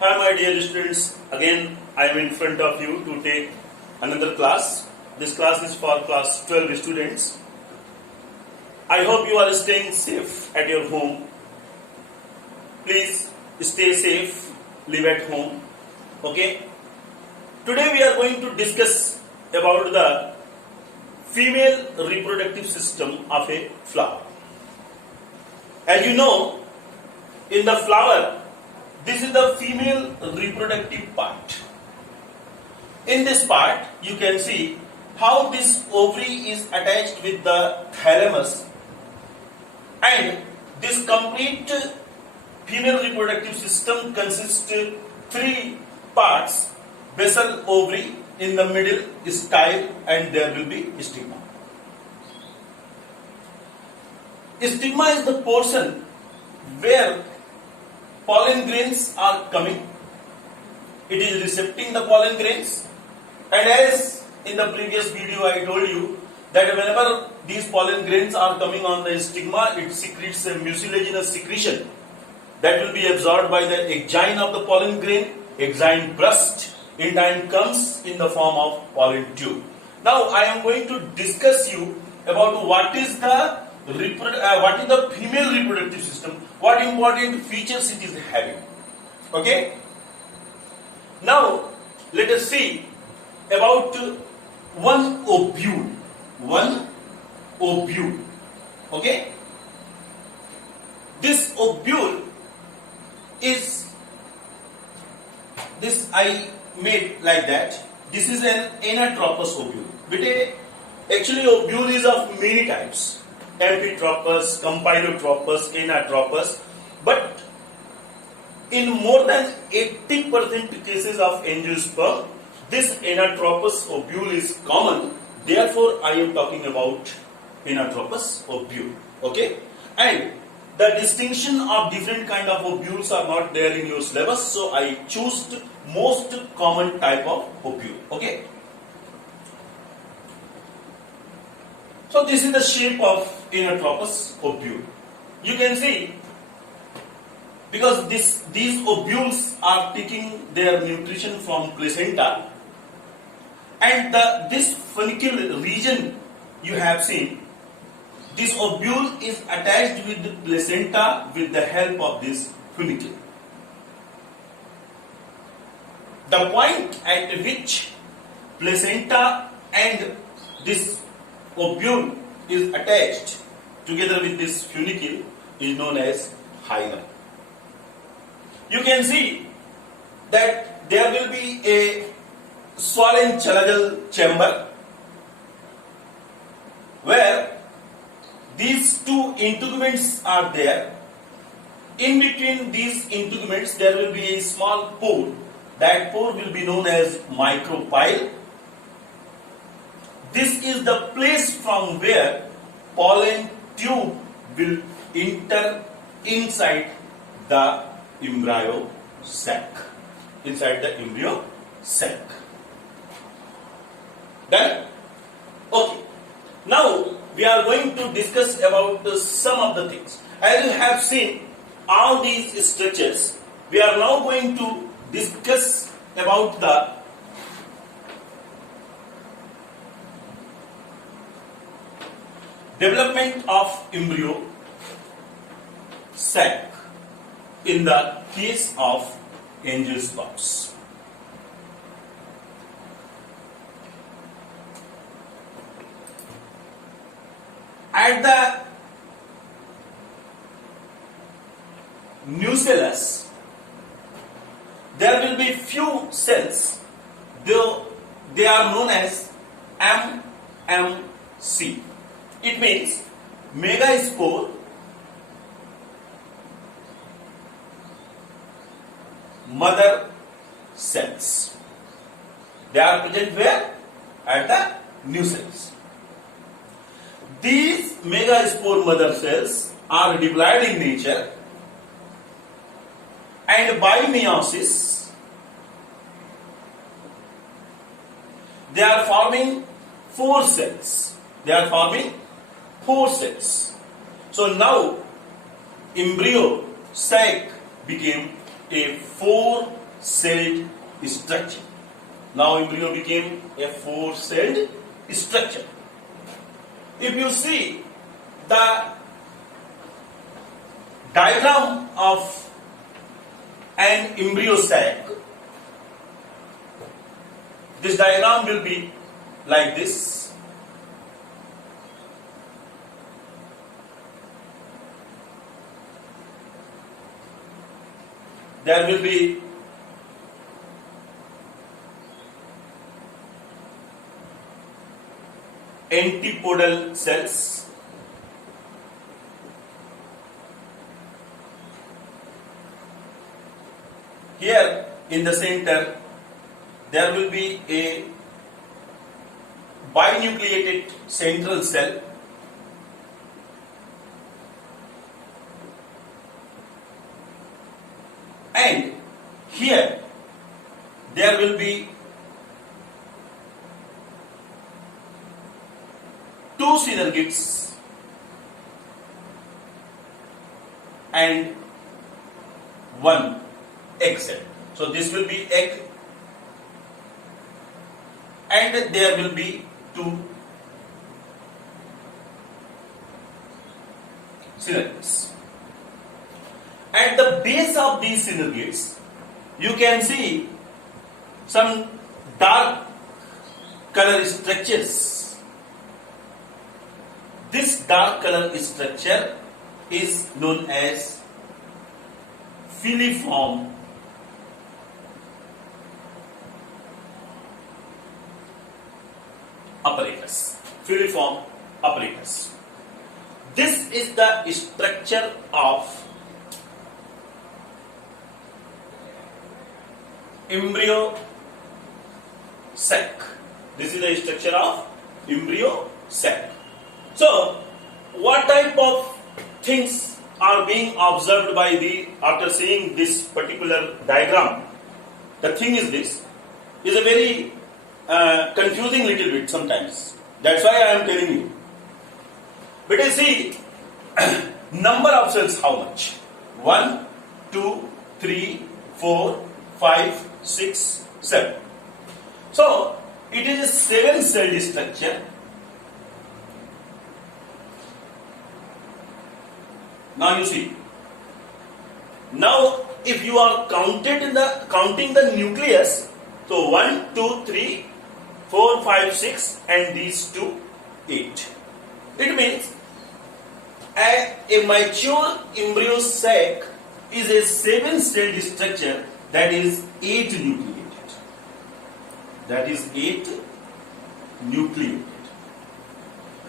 Hi my dear students, again I am in front of you to take another class. This class is for class 12 students. I hope you are staying safe at your home. Please stay safe, live at home. Okay? Today we are going to discuss about the female reproductive system of a flower. As you know, in the flower, this is the female reproductive part. In this part, you can see how this ovary is attached with the thalamus, and this complete female reproductive system consists of three parts: basal ovary, in the middle style, and there will be stigma. Stigma is the portion where pollen grains are coming. It is recepting the pollen grains, and as in the previous video I told you that whenever these pollen grains are coming on the stigma, it secretes a mucilaginous secretion that will be absorbed by the exine of the pollen grain. Exine burst in time comes in the form of pollen tube. Now I am going to discuss you about what is the female reproductive system, what important features it is having. Okay? Now let us see about one ovule. One ovule. Okay? This ovule is, this I made like that. This is an anatropous ovule. But actually ovule is of many types: amphitropous, compylotropous, anatropous. But in more than 80% cases of angiosperm, this anatropous ovule is common. Therefore, I am talking about anatropous ovule. Okay? And the distinction of different kind of ovules are not there in your syllabus, so I choose most common type of ovule. Okay? So this is the shape of anatropous ovule. You can see, because these ovules are taking their nutrition from placenta, and this funicle region you have seen, this ovule is attached with the placenta with the help of this funicle. The point at which placenta and this ovule is attached together with this funicle is known as hilum. You can see that there will be a swollen chalagal chamber where these two integuments are there. In between these integuments there will be a small pore. That pore will be known as micropyle. This is the place from where pollen tube will enter inside the embryo sac. Inside the embryo sac. Done? Okay. Now we are going to discuss about some of the things. As you have seen all these structures, we are now going to discuss about the development of embryo sac in the case of angiosperms. At the nucellus, there will be few cells, though they are known as MMC. It means megaspore mother cells. They are present where? At the nucellus. These megaspore mother cells are diploid in nature, and by meiosis they are forming four cells. So now embryo sac became a 4 4-celled structure. Now embryo became a 4-celled structure. If you see the diagram of an embryo sac, this diagram will be like this. There will be antipodal cells, here in the center there will be a binucleated central cell, and here there will be two synergids and one egg cell. So this will be egg, and there will be two synergids. At the base of these synergids, you can see some dark color structures. This dark color structure is known as filiform apparatus. Filiform apparatus. This is the structure of embryo sac. This is the structure of embryo sac. So, what type of things are being observed by after seeing this particular diagram? The thing is this, is a very confusing little bit sometimes. That's why I am telling you. But you see, number of cells how much? 1, 2, 3, 4, 5, 6, 7. So, it is a 7-celled structure. Now you see. Now, if you are counting the nucleus, so 1, 2, 3, 4, 5, 6, and these two, 8. It means a mature embryo sac is a 7-celled structure that is 8 nucleated. That is 8 nucleated.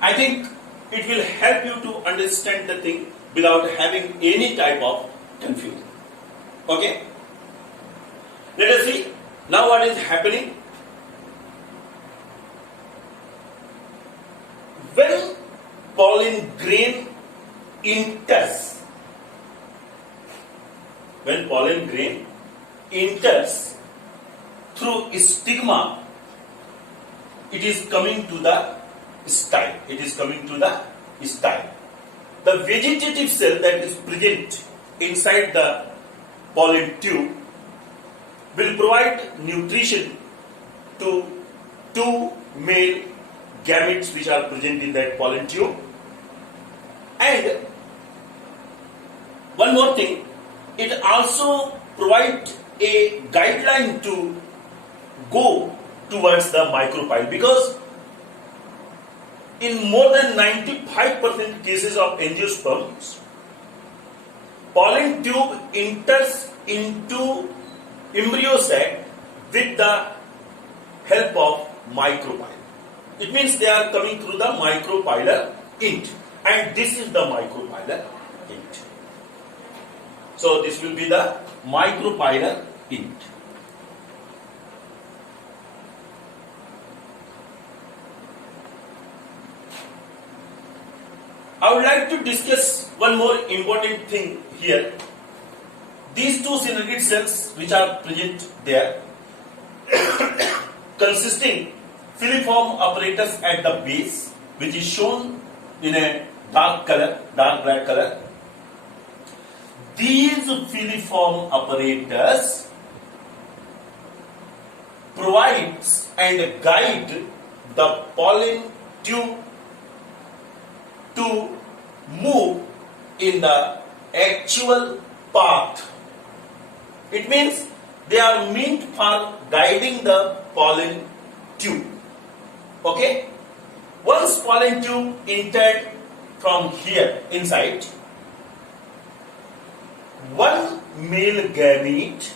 I think it will help you to understand the thing without having any type of confusion. Okay? Let us see now what is happening. When pollen grain enters, through stigma, it is coming to the style. The vegetative cell that is present inside the pollen tube will provide nutrition to two male gametes which are present in that pollen tube. And one more thing, it also provides a guideline to go towards the micropyle, because in more than 95% cases of angiosperms, pollen tube enters into embryo sac with the help of micropyle. It means they are coming through the micropylar int, and this is the micropylar int. So this will be the micropylar int. I would like to discuss one more important thing here. These two synergid cells which are present there consisting filiform apparatus at the base, which is shown in a dark black color. These filiform apparatus provides and guide the pollen tube to move in the actual path. It means they are meant for guiding the pollen tube. Okay? Once pollen tube entered from here inside, one male gamete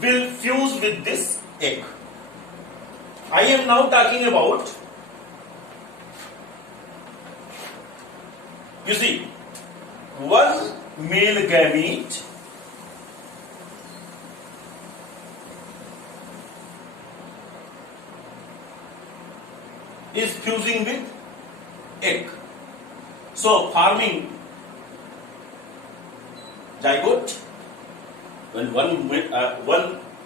will fuse with this egg. I am now talking about, you see, one male gamete is fusing with egg. So forming zygote, when one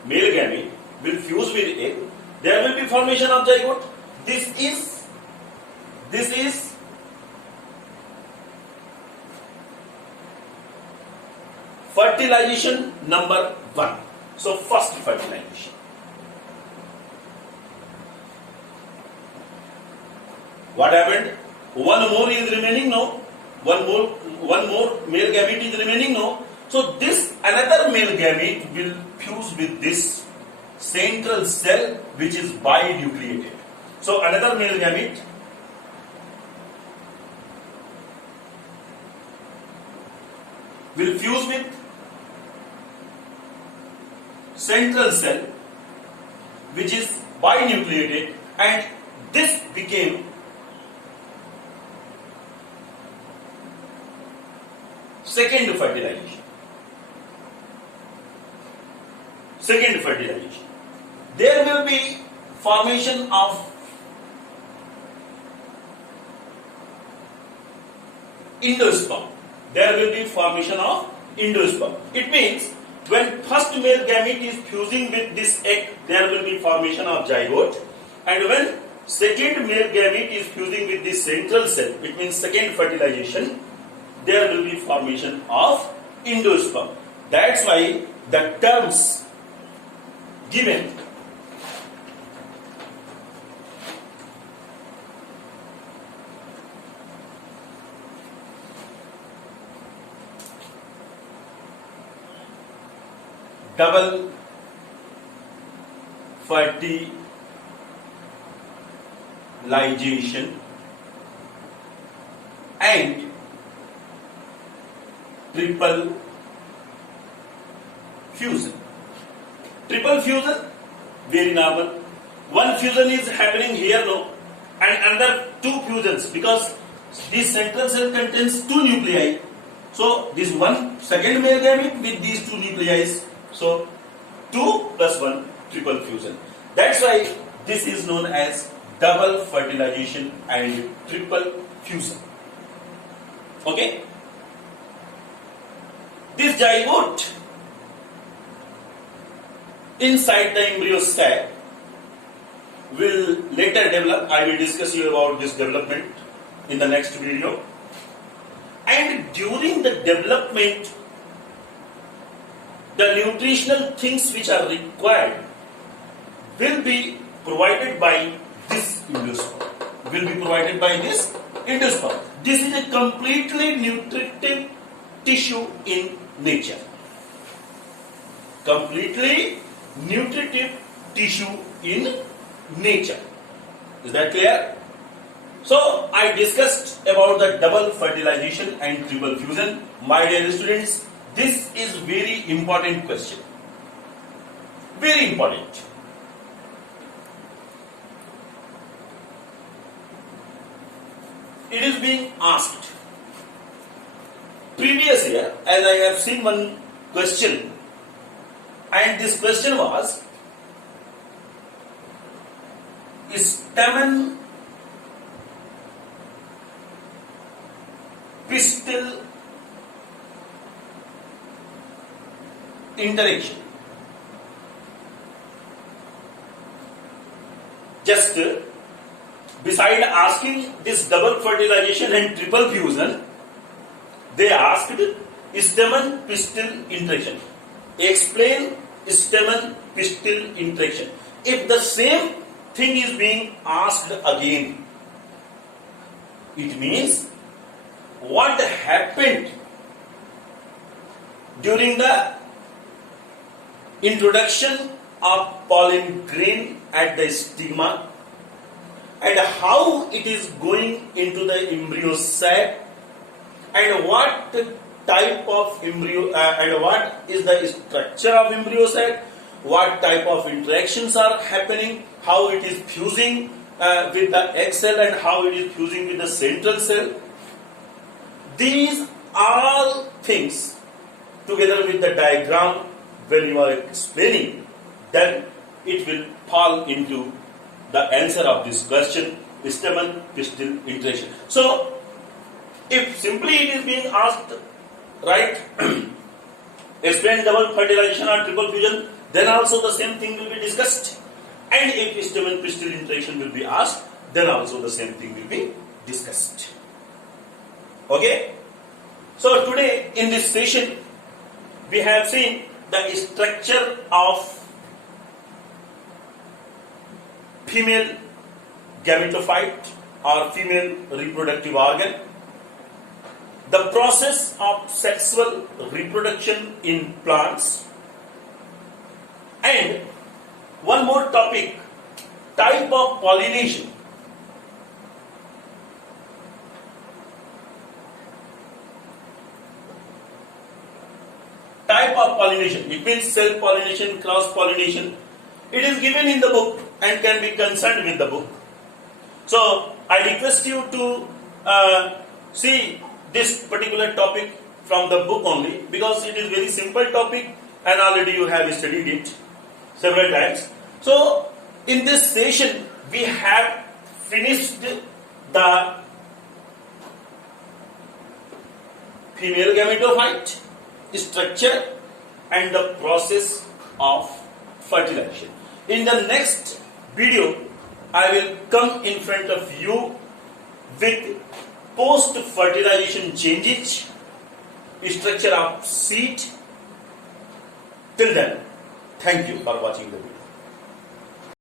male gamete will fuse with egg, there will be formation of zygote. This is fertilization number 1. So first fertilization. What happened? One more is remaining now. One more male gamete is remaining now. So this another male gamete will fuse with this central cell which is binucleated. So another male gamete will fuse with central cell which is binucleated, and this became second fertilization. Second fertilization. There will be formation of endosperm. There will be formation of endosperm. It means when first male gamete is fusing with this egg, there will be formation of zygote, and when second male gamete is fusing with this central cell, it means second fertilization, there will be formation of endosperm. That's why the terms given double fertilization and triple fusion. Triple fusion, very normal. One fusion is happening here now, and another two fusions, because this central cell contains two nuclei. So this one second male gamete with these two nuclei. So 2 plus 1, triple fusion. That's why this is known as double fertilization and triple fusion. Okay? This zygote inside the embryo sac will later develop. I will discuss you about this development in the next video. And during the development, the nutritional things which are required will be provided by this endosperm. Will be provided by this endosperm. This is a completely nutritive tissue in nature. Completely nutritive tissue in nature. Is that clear? So I discussed about the double fertilization and triple fusion. My dear students, this is very important question. Very important. It is being asked. Previous year, as I have seen one question, and this question was, stamen pistil interaction. Just beside asking this double fertilization and triple fusion, they asked stamen pistil interaction. Explain stamen pistil interaction. If the same thing is being asked again, it means what happened during the introduction of pollen grain at the stigma and how it is going into the embryo sac and what type of embryo and what is the structure of embryo sac, what type of interactions are happening, how it is fusing with the egg cell and how it is fusing with the central cell. These all things together with the diagram when you are explaining, then it will fall into the answer of this question, stamen pistil interaction. So, if simply it is being asked, right, explain double fertilization or triple fusion, then also the same thing will be discussed. And if stamen pistil interaction will be asked, then also the same thing will be discussed. Okay? So today in this session, we have seen the structure of female gametophyte or female reproductive organ, the process of sexual reproduction in plants, and one more topic, type of pollination. Type of pollination, it means self-pollination, cross-pollination. It is given in the book and can be concerned with the book. So, I request you to see this particular topic from the book only because it is very simple topic and already you have studied it several times. So, in this session, we have finished the female gametophyte structure and the process of fertilization. In the next video, I will come in front of you with post-fertilization changes, structure of seed. Till then, thank you for watching the video.